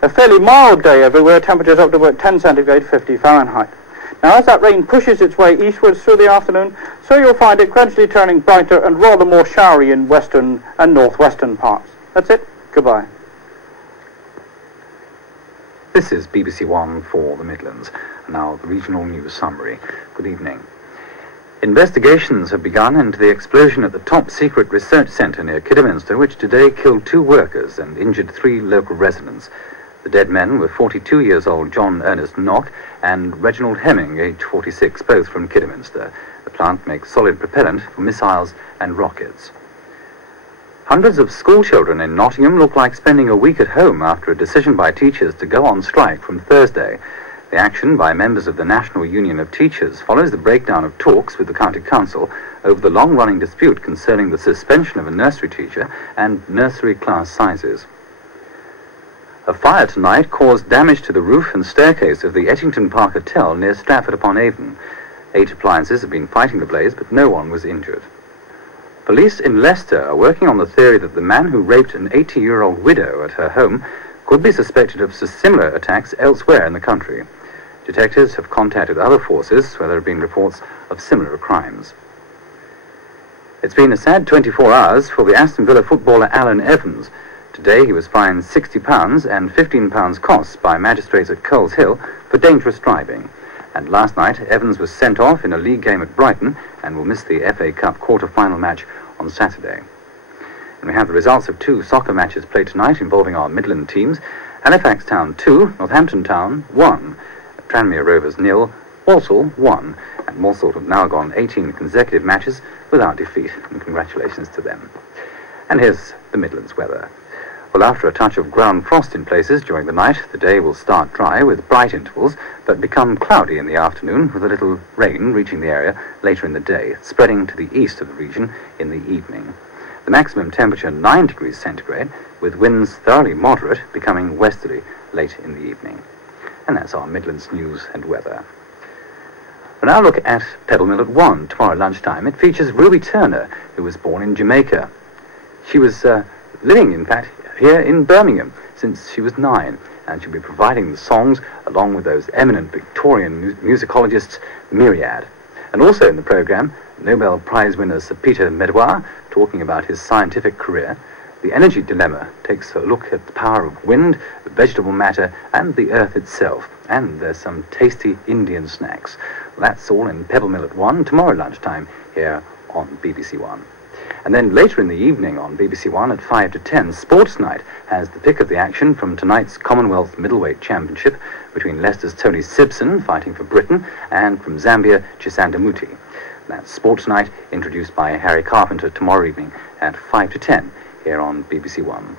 A fairly mild day everywhere, temperatures up to about 10 centigrade, 50 Fahrenheit. Now, as that rain pushes its way eastwards through the afternoon, so you'll find it gradually turning brighter and rather more showery in western and northwestern parts. That's it. Goodbye. This is BBC One for the Midlands. And now the regional news summary. Good evening. Investigations have begun into the explosion at the top-secret research centre near Kidderminster, which today killed 2 workers and injured 3 local residents. The dead men were 42-years-old John Ernest Knock and Reginald Hemming, aged 46, both from Kidderminster. The plant makes solid propellant for missiles and rockets. Hundreds of schoolchildren in Nottingham look like spending a week at home after a decision by teachers to go on strike from Thursday. The action by members of the National Union of Teachers follows the breakdown of talks with the County Council over the long-running dispute concerning the suspension of a nursery teacher and nursery class sizes. A fire tonight caused damage to the roof and staircase of the Etchington Park Hotel near Stratford-upon-Avon. 8 appliances have been fighting the blaze, but no one was injured. Police in Leicester are working on the theory that the man who raped an 80-year-old widow at her home could be suspected of similar attacks elsewhere in the country. Detectives have contacted other forces where there have been reports of similar crimes. It's been a sad 24 hours for the Aston Villa footballer Alan Evans. Today he was fined £60 and £15 costs by magistrates at Coles Hill for dangerous driving. And last night Evans was sent off in a league game at Brighton and will miss the FA Cup quarter-final match on Saturday. And we have the results of 2 soccer matches played tonight involving our Midland teams. Halifax Town 2, Northampton Town 1. Tranmere Rovers 0, Walsall 1, and Walsall have now gone 18 consecutive matches without defeat, and congratulations to them. And here's the Midlands weather. Well, after a touch of ground frost in places during the night, the day will start dry with bright intervals, but become cloudy in the afternoon with a little rain reaching the area later in the day, spreading to the east of the region in the evening. The maximum temperature 9 degrees centigrade, with winds thoroughly moderate, becoming westerly late in the evening. And that's our Midlands news and weather. We'll now look at Pebble Mill at 1 tomorrow lunchtime. It features Ruby Turner, who was born in Jamaica. She was living, in fact, here in Birmingham since she was 9, and she'll be providing the songs along with those eminent Victorian musicologists, Myriad. And also in the programme, Nobel Prize winner Sir Peter Medawar, talking about his scientific career. The Energy Dilemma takes a look at the power of wind, vegetable matter, and the earth itself. And there's some tasty Indian snacks. Well, that's all in Pebble Mill at 1 tomorrow lunchtime here on BBC One. And then later in the evening on BBC One at 5 to 10, Sports Night has the pick of the action from tonight's Commonwealth Middleweight Championship between Leicester's Tony Simpson, fighting for Britain, and from Zambia, Chisanda Muti. That's Sports Night, introduced by Harry Carpenter tomorrow evening at 5 to 10 here on BBC One.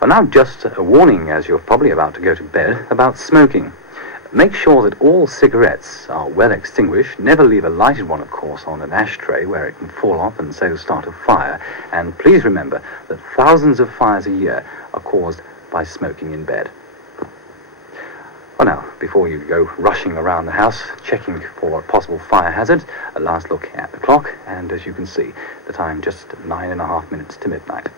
Well, now just a warning, as you're probably about to go to bed, about smoking. Make sure that all cigarettes are well extinguished. Never leave a lighted one, of course, on an ashtray where it can fall off and so start a fire. And please remember that thousands of fires a year are caused by smoking in bed. Well, now, before you go rushing around the house, checking for possible fire hazards, a last look at the clock, and as you can see, the time just 9.5 minutes to midnight.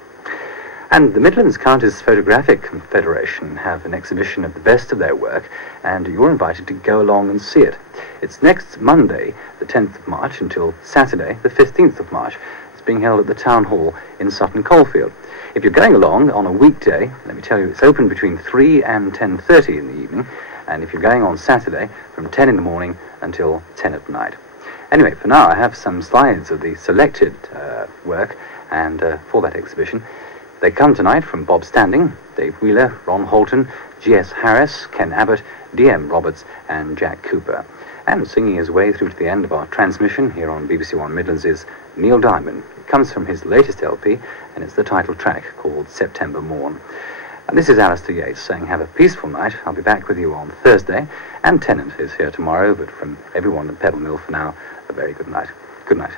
And the Midlands Counties Photographic Federation have an exhibition of the best of their work, and you're invited to go along and see it. It's next Monday, the 10th of March, until Saturday, the 15th of March. It's being held at the Town Hall in Sutton Coldfield. If you're going along on a weekday, let me tell you, it's open between 3 and 10:30 in the evening, and if you're going on Saturday, from 10 in the morning until 10 at night. Anyway, for now, I have some slides of the selected work, and for that exhibition. They come tonight from Bob Standing, Dave Wheeler, Ron Holton, G.S. Harris, Ken Abbott, D.M. Roberts, and Jack Cooper. And singing his way through to the end of our transmission here on BBC One Midlands is Neil Diamond. It comes from his latest LP, and it's the title track called September Morn. And this is Alistair Yates saying, have a peaceful night. I'll be back with you on Thursday, and Tennant is here tomorrow, but from everyone at Pebble Mill for now, a very good night. Good night.